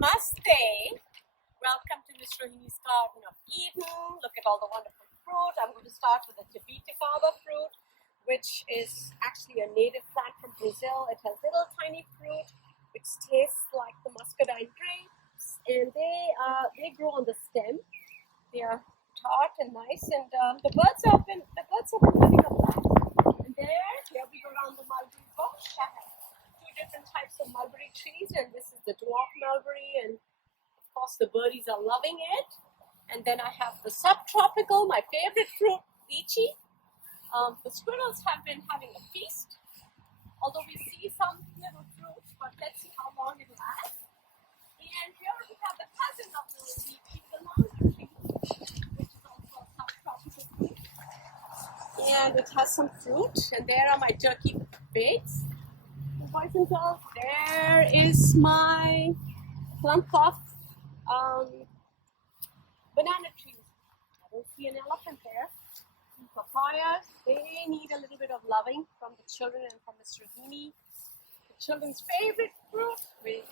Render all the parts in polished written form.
Namaste. Welcome to Miss Rohini's Garden of Eden. Look at all the wonderful fruit. I'm going to start with the Jabuticaba fruit, which is actually a native plant from Brazil. It has little tiny fruit which tastes like the muscadine grapes, and they grow on the stem. They are tart and nice, and the birds have been living up that. And here we go around the mulberry bush. I have two different types of mulberry trees, and this is the dwarf mulberry, and of course the birdies are loving it. And then I have the subtropical, my favorite fruit, lychee. The squirrels have been having a feast, although we see some little fruit, but let's see how long it lasts. And here we have the cousin of the lychee, the longer tree, which is also a subtropical fruit. And it has some fruit, and there are my turkey baits. Boys and girls, there is my clump of banana trees. I don't see an elephant there. Some papayas, they need a little bit of loving from the children and from Miss Rohini. The children's favorite fruit,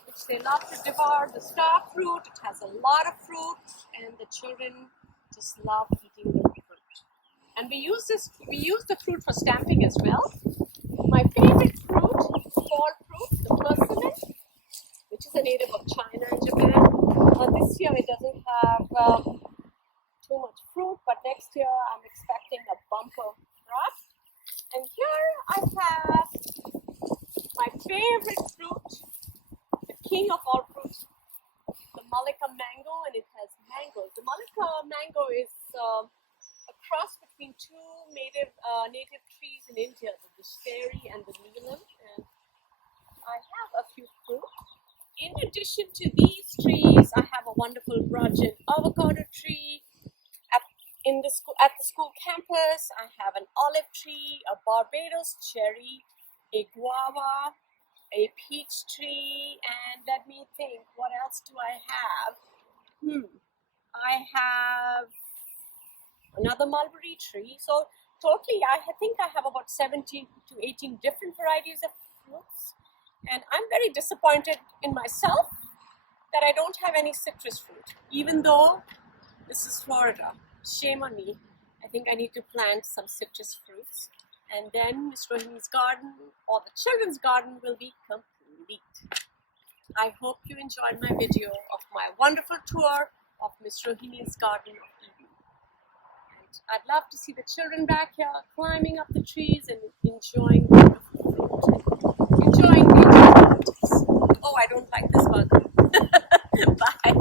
which they love to devour, the star fruit. It has a lot of fruit, and the children just love eating the fruit. And we use the fruit for stamping as well. My favorite fruit, fall fruit, the persimmon, which is a native of China and Japan. This year it doesn't have too much fruit, but next year I'm expecting a bumper crop. And here I have my favorite fruit, the king of all fruits, the Malacca mango, and it has mangoes. The Malacca mango is a cross between two native trees in India, the Dasheri and the Neelam, and I have a few fruit. In addition to these trees, I have a wonderful Russian avocado tree. At the school campus, I have an olive tree, a Barbados cherry, a guava, a peach tree, and let me think, what else do I have? I have another mulberry tree. So totally, I think I have about 17 to 18 different varieties of fruits. And I'm very disappointed in myself that I don't have any citrus fruit, even though this is Florida. Shame on me. I think I need to plant some citrus fruits. And then Miss Rohini's garden or the children's garden will be complete. I hope you enjoyed my video of my wonderful tour of Miss Rohini's Garden of Eden. And I'd love to see the children back here climbing up the trees and enjoying wonderful fruit. Enjoying nature activities. Oh, I don't like this bug. Bye.